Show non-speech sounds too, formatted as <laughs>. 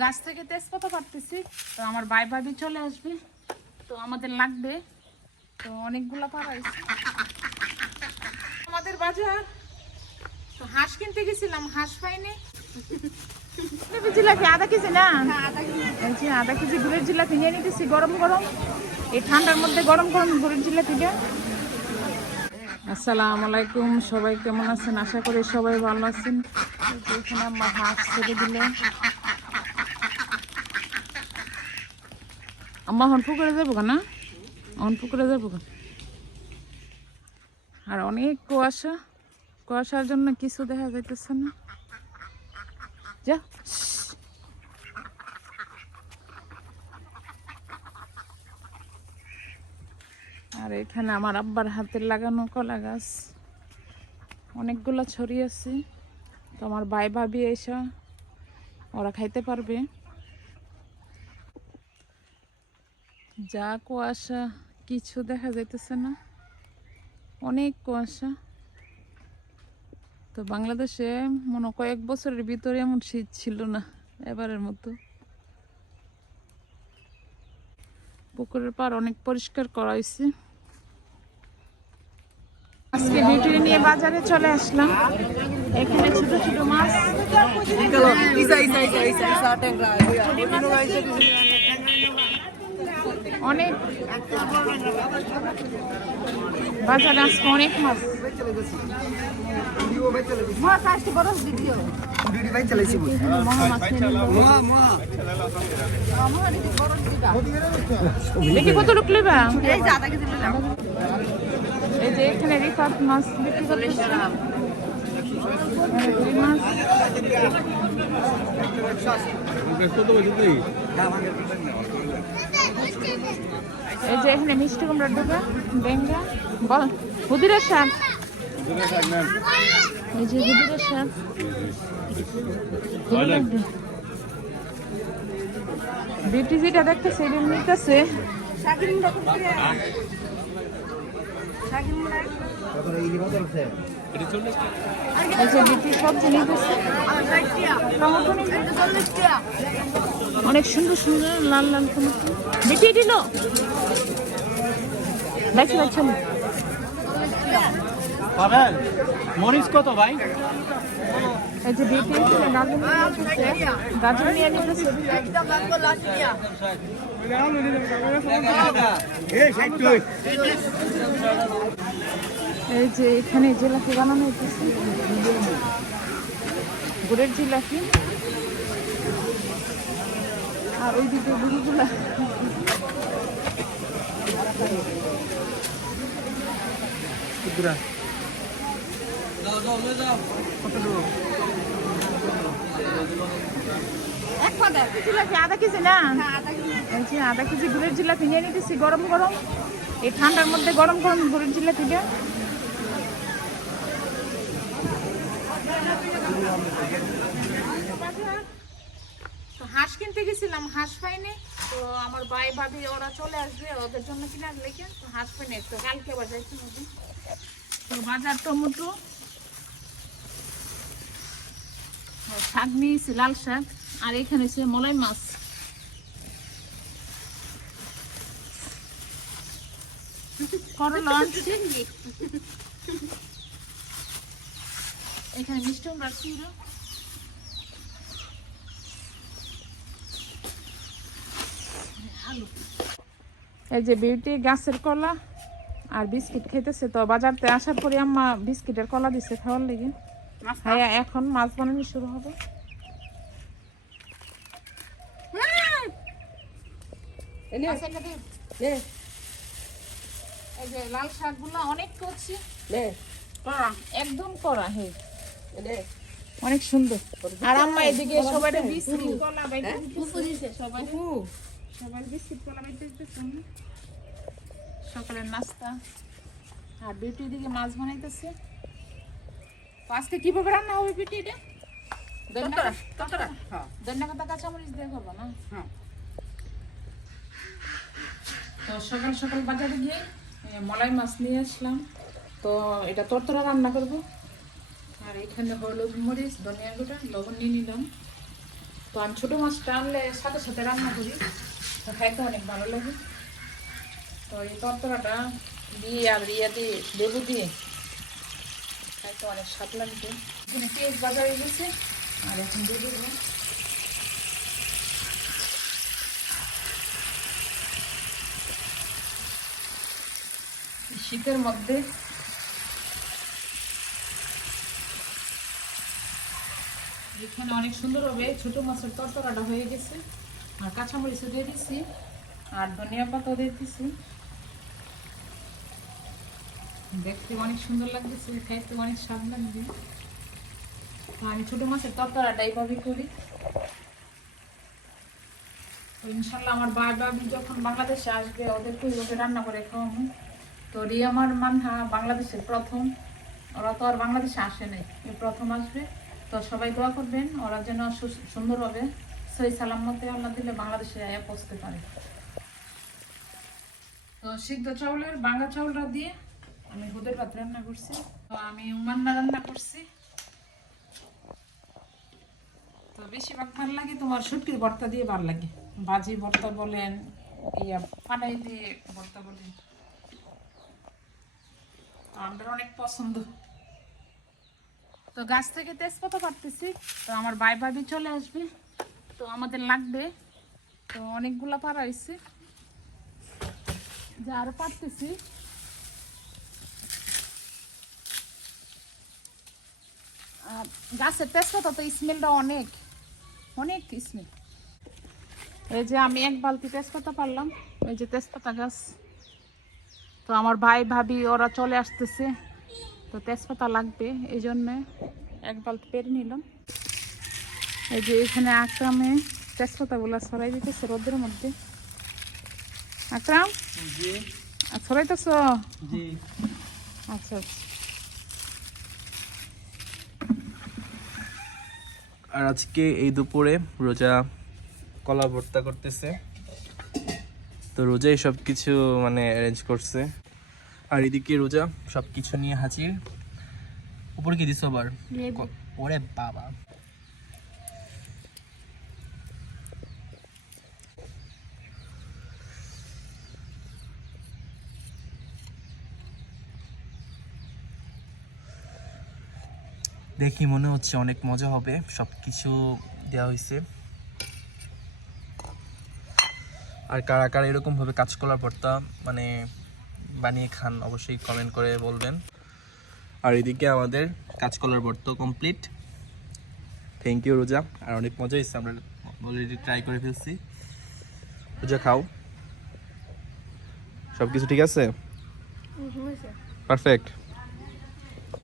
গাছ থেকে তেজপাতা পারতেছি তো আমার ভাই ভাবি চলে আসবে। তো আমাদের লাগবে। তো অনেকগুলো পাড়াইছি আমাদের বাজার। তো হাঁস কিনতে গেছিলাম, হাঁস পাইনি। জিলাপি? আধা কেজি না? আধা কেজি নিতেছি গরম গরম। এই ঠান্ডার মধ্যে গরম গরম আলাইকুম, সবাই কেমন আছেন? আশা করি সবাই ভালো আছেন। আমার হাঁস ছেড়ে দিলে। আম্মা হন পুকুরে যাব না? হন পুকুরে যাব আর অনেক কুয়াশা। কুয়াশার জন্য কিছু দেখা যাইতেছে না। যা। আর এখানে আমার আব্বার হাতের লাগানো কলা গাছ। অনেকগুলো ছড়িয়েছে তো আমার ভাই ভাবি এসা ওরা খাইতে পারবে। যা কুয়াশা কিছু দেখা যাইতেছে না অনেক কুয়াশা তো বাংলাদেশে মনে কয়েক বছরের ভিতরে এমন শীত ছিল না এবারের মতো পুকুরের পার অনেক পরিষ্কার করা হয়েছে আজকে ডিউটি নিয়ে বাজারে চলে আসলাম এখানে ছোট ছোট মাছ অনেক বাজারে আজকে অনেক মাছ মা কাজটি বড় ভিডিও ভিডিও ভাই চালাইছি বল মাছ দেখি কত লোক লেবা এই যে আধা কেজি দিলাম এই যে এখানে রিফাত মাছ বিক্রি করতেছে রুই মাছ এই যে এখানে মিষ্টি কুমড়ার ডুবা বেঙ্গা বল হুদিরের শাক। এই যে হুদিরের শাক। বিউটি যেটা দেখতেছে এটা নিতেছে। শাকির অনেক সুন্দর সুন্দর লাল লাল টমেটো বেশি দিল। দেখছি দেখছি পাবেন মরিচ কত ভাই? এই যে গাজর নিয়ে নিতেছে গাজর নিয়ে নিতেছে এই যে এখানে জিলাপি বানানো হইতেছে। গুড়ের জিলাপি? আর ওই দিকে বুড়িগুলা আধা কেজি না? আধা কেজি গুড়ের জিলাপি নিয়ে নিতেছি গরম গরম। এই ঠান্ডার মধ্যে গরম গরম গুড়ের জিলাপিটা। তো হাঁস কিনতে গেছিলাম, হাঁস পাইনি। তো আমার ভাই ভাবি, ওরা চলে আসবে, ওদের জন্য কিনে আনলে কি? তো হাঁস পাইনি, তো কালকে আবার যাইতে হবে। তো বাজার টমেটো শাক নিয়েছি, লাল শাক, আর এখানে সে মলাই মাছ। করলা আনছি। <laughs> এখানে মিষ্টি কুমড়া ছিল আলু এই যে বিউটি গাছের কলা আর বিস্কিট খাইতেছে তো বাজারতে আসার পরে আম্মা বিস্কিটের কলা দিছে খাওয়ার লেগে। হ্যাঁ এখন মাছ বানানো শুরু হবে। আচ্ছা, লাল শাকগুলো অনেক করছি একদম করা হে। অনেক সুন্দর। আর আম্মা এদিকে সবাই বিস্কিট। কলা বাইতে সবাই। সবাই বিস্কিট কলা বাইতে সকালের নাস্তা। আর বিউটি এদিকে মাছ বানাইতেছে। আজকে কীভাবে রান্না হবে বিউটি এটা? কাঁচামরিচ দিয়ে করব না? তো সকাল সকাল বাজারে গিয়ে মলাই মাছ নিয়ে আসলাম। তো এটা তরতরা রান্না করব। আর এখানে হলুদ মরিচ, ধনিয়া গুঁড়া, লবণ নিয়ে নিলাম। তো আমি ছোটো মাছটা আনলে সাথে সাথে রান্না করি। তো খাইতে অনেক ভালো লাগে। তো এই তরতরাটা দিয়ে আর ইয়ে দিয়ে লেবু দিয়ে খাইতে অনেক স্বাদ লাগবে। এখানে পেঁয়াজ ভাজা হয়ে গেছে, আর এখন দিয়ে শীতের মধ্যে এখানে অনেক সুন্দর হবে। ছোট মাছের তরতরাটা হয়ে গেছে। আর কাঁচামরিচও দিয়ে দিচ্ছি আর ধনিয়া পাতাও দিয়ে দিচ্ছি দেখতে অনেক সুন্দর লাগতেছে খাইতে অনেক স্বাদ লাগবে আমি ছোট মাছের তরতরাটা এইভাবে করি। তো ইনশাল্লাহ আমার বাই বাবি যখন বাংলাদেশে আসবে ওদেরকে ওদের রান্না করে খাওয়াবো? তো রিয়ামার মানহা বাংলাদেশের প্রথম। ওরা তো আর বাংলাদেশে আসে নাই। প্রথম আসবে। তো সবাই দোয়া করবেন, ওরা যেন সু- সুন্দর হবে সই সালামতে আল্লাহ দিলে বাংলাদেশে আয়া পৌঁছতে পারে। তো সিদ্ধ চাউলের বাংলা চাউলটা দিয়ে আমি হুদের ভাত রান্না করছি। তো আমি উমান্না রান্না করছি। তো বেশিরভাগ ভালো লাগে তোমার শুটকির ভর্তা দিয়ে ভালো লাগে। ভাজি ভর্তা বলেন, ইয়া পানাই দিয়ে ভর্তা বলেন। আমাদের অনেক পছন্দ। তো গাছ থেকে তেজপাতা পারতেছি তো আমার ভাই ভাবি চলে আসবে। তো আমাদের লাগবে। তো অনেকগুলা পারা হয়েছে যা আরও পারতেছি গাছের তেজপাতা তো স্মেলটা অনেক অনেক স্মেল এই যে আমি এক বালতি তেজপাতা পারলাম এই যে তেজপাতা গাছ। তো আমার ভাই ভাবি ওরা চলে আসতেছে। তো তেজপাতা লাগবে এই জন্য এক বালতি পেরে নিলাম। এই যে এখানে আকরামে তেজপাতাগুলো ছড়াই দিতেছে রোদের মধ্যে। আকরাম? জি। আচ্ছা আচ্ছা। আর আজকে এই দুপুরে রোজা কলা ভর্তা করতেছে। তো রোজাই সব কিছু মানে অ্যারেঞ্জ করছে। আর এদিকে রোজা সব কিছু নিয়ে হাজির। উপরে কি দিস আবার? ওরে বাবা। দেখি মনে হচ্ছে অনেক মজা হবে সব কিছু দেওয়া হয়েছে আর কারা কারা এরকমভাবে কাঁচকলার ভর্তা মানে বানিয়ে খান অবশ্যই কমেন্ট করে বলবেন। আর এদিকে আমাদের কাঁচকলার বর্ত কমপ্লিট থ্যাংক ইউ রোজা। আর অনেক মজা হয়েছে আমরা অলরেডি ট্রাই করে ফেলছি। রোজা খাও। সব কিছু ঠিক আছে? পারফেক্ট